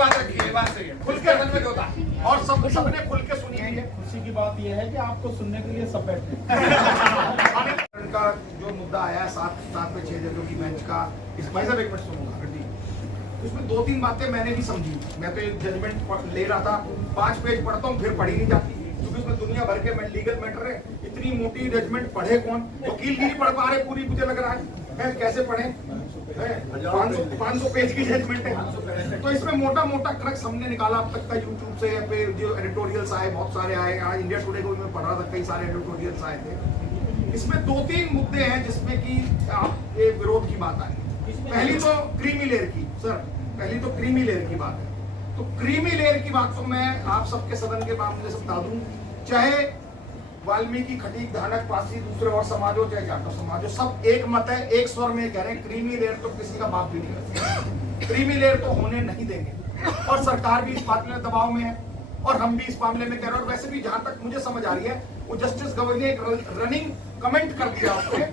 बात रखी है, बात सही है, खुल के मन में होता और सबने खुल के सुनी है। खुशी की बात यह है कि आपको सुनने के लिए सब बैठे का जो मुद्दा आया है 7 में 6 जजों की बेंच का, इस भाई साहब एक मिनट सुनूंगा, उसमें 2-3 बातें मैंने भी समझी। मैं तो एक जजमेंट ले रहा था, 5 पेज पढ़ता हूँ फिर पढ़ी नहीं जाती, क्योंकि उसमें दुनिया भर के लीगल मैटर है। इतनी मोटी जजमेंट पढ़े कौन, वकील भी नहीं पढ़ पा रहे पूरी, मुझे लग रहा है कैसे पढ़े। 500 पेज की जजमेंट है, तो इसमें मोटा मोटा क्रक्स हमने निकाला अब तक का यूट्यूब से, या फिर जो एडिटोरियल्स आए बहुत सारे आए, आज इंडिया टुडे को मैं पढ़ रहा था, कई सारे एडिटोरियल्स आए थे। इसमें 2-3 मुद्दे हैं जिसमें कि आप ये विरोध की बात आई। पहली तो क्रीमी लेयर की, सर पहली तो क्रीमी लेयर की बात है। तो क्रीमी लेयर की बात तो मैं आप सबके सदन के मामले से बता दूं, चाहे वाल्मीकि, खटीक, धानक, पासी, दूसरे और समाज हो, चाहे जाटव समाज हो, सब एक मत है, एक स्वर में कह रहे हैं क्रीमी लेयर तो किसी का बाप भी नहीं करता, क्रीमी लेयर तो होने नहीं देंगे। और सरकार भी इस बात में दबाव में है और हम भी इस मामले में कह रहे हैं। और वैसे भी जहां तक मुझे समझ आ रही है, वो जस्टिस गवर्नर ने एक रनिंग कमेंट कर दिया उसने।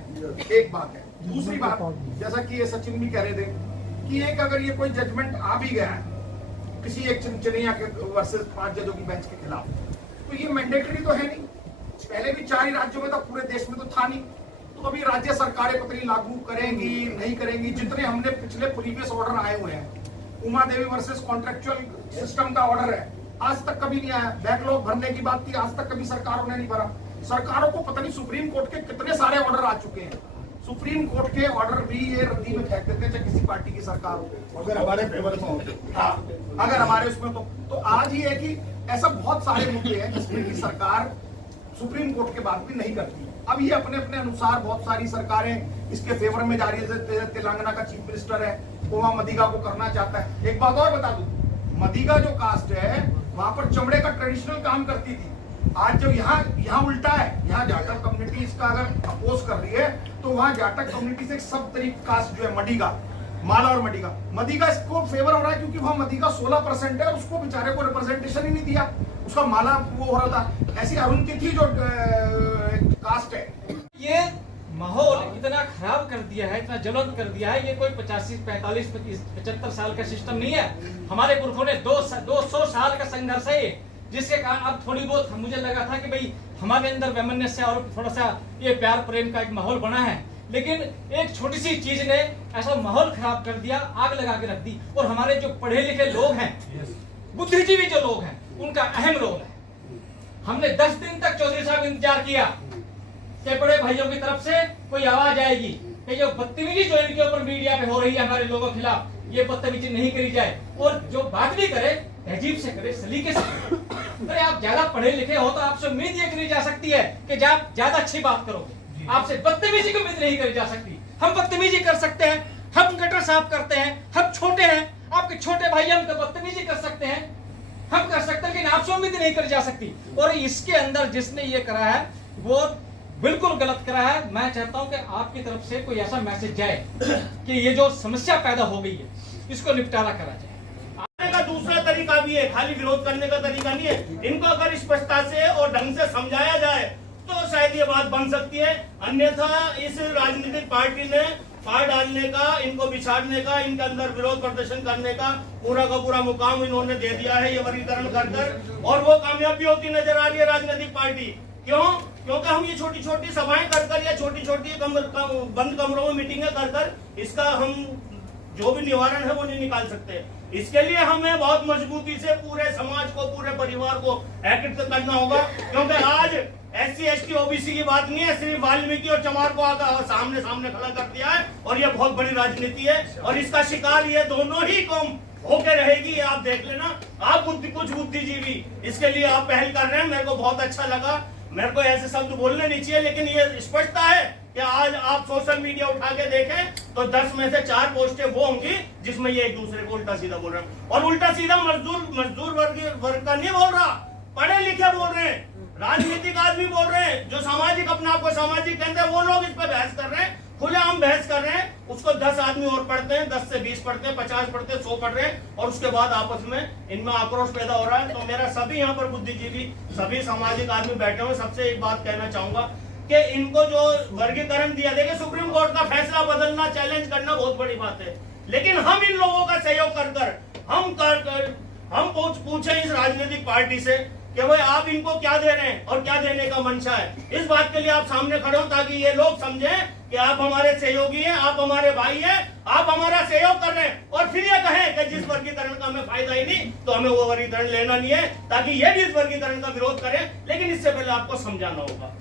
एक बात है, दूसरी बात, जैसा कि ये सचिन भी कह रहे थे कि एक अगर ये कोई जजमेंट आ भी गया है किसी एक चिनचिनिया के वर्सेस 5 जजों की बेंच के खिलाफ, तो ये मैंडेटरी तो है नहीं। पहले भी 4 ही राज्यों में था, पूरे देश में तो था नहीं। तो अभी राज्य सरकारें पता नहीं लागू करेंगी नहीं करेंगी। जितने हमने पिछले प्रीवियस ऑर्डर आए हुए हैं, Uma Devi versus contractual system का ऑर्डर है, आज तक कभी नहीं आया। बैकलॉग भरने की बात थी, आज तक कभी सरकारों ने नहीं भरा। सरकारों को पता नहीं सुप्रीम कोर्ट के कितने सारे ऑर्डर आ चुके हैं, सुप्रीम कोर्ट के ऑर्डर भी ये रद्दी में फेंक देते हैं, चाहे किसी पार्टी की सरकार हो, अगर हमारे फेवर में हो। हाँ, अगर हमारे उसमें तो आज ही है कि ऐसा बहुत सारे मुद्दे हैं जिसमें कि सरकार सुप्रीम कोर्ट के बात भी नहीं करती है। अब ये अपने अपने अनुसार बहुत सारी सरकारें इसके फेवर में जा रही है। तेलंगाना का चीफ मिनिस्टर है, वो वहां मदिगा को करना चाहता है। एक बात और बता दूं, मदिगा जो कास्ट है वहां पर चमड़े का ट्रेडिशनल काम करती थी। आज जो यहाँ उल्टा है, यहाँ जाटक कम्युनिटी इसका अगर अपोज कर रही है, तो वहाँ जाटक कम्युनिटी से एक सब तरीक कास्ट जो है मडिगा, माला और मदिगा इसको फेवर हो रहा है, क्योंकि वहाँ मदिगा 16% है और उसको बेचारे को रिप्रेजेंटेशन ही नहीं दिया, उसका माला वो हो रहा था। ऐसी अरुणतिथि जो कास्ट है, ये माहौल इतना खराब कर दिया है, इतना ज्वलंत कर दिया है। ये कोई 85, 45, 75 साल का सिस्टम नहीं है। हमारे पुरखों ने 200 साल का संघर्ष है, जिसके कारण अब थोड़ी बहुत मुझे लगा था कि भाई हमारे अंदर वैमनस्य और थोड़ा सा ये प्यार प्रेम का एक माहौल बना है, लेकिन एक छोटी सी चीज ने ऐसा माहौल खराब कर दिया, आग लगा के रख दी। और हमारे जो पढ़े लिखे लोग हैं, बुद्धिजीवी जो लोग हैं, उनका अहम रोल है। हमने 10 दिन तक चौधरी साहब इंतजार किया कि बड़े भाइयों की तरफ से कोई आवाज आएगी कि जो बदतमीजी जो इनके ऊपर मीडिया पे हो रही है हमारे लोगों के खिलाफ, ये बदतमीजी नहीं करी जाए, और जो बात भी करे तहजीब से करे, सलीके से करे। अरे आप ज्यादा पढ़े लिखे हो तो आपसे उम्मीद ये करी जा सकती है कि आप ज्यादा अच्छी बात करोगे, आपसे बदतमीजी की उम्मीद नहीं करी जा सकती। हम बदतमीजी कर सकते हैं, हम गटर साफ करते हैं, हम छोटे हैं, आपके छोटे भाई हम तो बदतमीजी कर सकते हैं, हम कर सकते हैं, लेकिन आपसे उम्मीद नहीं करी जा सकती। और इसके अंदर जिसने ये करा है वो बिल्कुल गलत करा है। मैं चाहता हूं कि आपकी तरफ से कोई ऐसा मैसेज जाए कि ये जो समस्या पैदा हो गई है इसको निपटारा करा जाए। आने का दूसरा तरीका भी है, खाली विरोध करने का तरीका नहीं है। इनको अगर स्पष्टता से और ढंग से समझाया जाए तो शायद ये बात बन सकती है। अन्यथा इस राजनीतिक पार्टी ने फाड़ डालने का, इनको बिछाड़ने का, इनके अंदर विरोध प्रदर्शन करने का पूरा मुकाम इन्होंने दे दिया है, ये वर्गीकरण कर, और वो कामयाबी होती नजर आ रही है राजनीतिक पार्टी। क्यों? क्योंकि हम ये छोटी छोटी सभाएं कर या छोटी छोटी बंद कमरों में मीटिंगें कर इसका हम जो भी निवारण है वो नहीं निकाल सकते। इसके लिए हमें बहुत मजबूती से पूरे समाज को, पूरे परिवार को एकत्रित करना होगा, क्योंकि आज SC ST OBC की बात नहीं है, सिर्फ वाल्मीकि और चमार को आकर सामने खड़ा कर दिया है, और ये बहुत बड़ी राजनीति है, और इसका शिकार ये दोनों ही कौम होके रहेगी। ये आप देख लेना। आप कुछ बुद्धिजीवी इसके लिए आप पहल कर रहे हैं, मेरे को बहुत अच्छा लगा। मेरे को ऐसे शब्द बोलने नहीं चाहिए, लेकिन ये स्पष्टता है कि आज आप सोशल मीडिया उठा के देखें तो 10 में से 4 पोस्टें वो होंगी जिसमें ये एक दूसरे को उल्टा सीधा बोल रहे हैं, और उल्टा सीधा मजदूर वर्ग का नहीं बोल रहा, पढ़े लिखे बोल रहे हैं, राजनीतिक आदमी बोल रहे हैं, जो सामाजिक अपने आप को सामाजिक कहते हैं, वो लोग इस पर बहस कर रहे हैं, खुलेआम बहस कर रहे हैं। उसको 10 आदमी और पढ़ते हैं, 10 से 20 पढ़ते हैं, 50 पढ़ते हैं, 100 पढ़ रहे हैं, और उसके बाद आपस में इनमें आक्रोश पैदा हो रहा है। तो मेरा सभी यहाँ पर बुद्धिजीवी, सभी सामाजिक आदमी बैठे हुए, सबसे एक बात कहना चाहूंगा कि इनको जो वर्गीकरण दिया, देखिए सुप्रीम कोर्ट का फैसला बदलना, चैलेंज करना बहुत बड़ी बात है, लेकिन हम इन लोगों का सहयोग कर हम पूछे इस राजनीतिक पार्टी से कि भाई आप इनको क्या दे रहे हैं और क्या देने का मंशा है। इस बात के लिए आप सामने खड़े हो ताकि ये लोग समझें कि आप हमारे सहयोगी हैं, आप हमारे भाई हैं, आप हमारा सहयोग कर रहे हैं। और फिर ये कहें कि जिस वर्गीकरण का हमें फायदा ही नहीं तो हमें वो वर्गीकरण लेना नहीं है, ताकि ये भी इस वर्गीकरण का विरोध करें। लेकिन इससे पहले आपको समझाना होगा।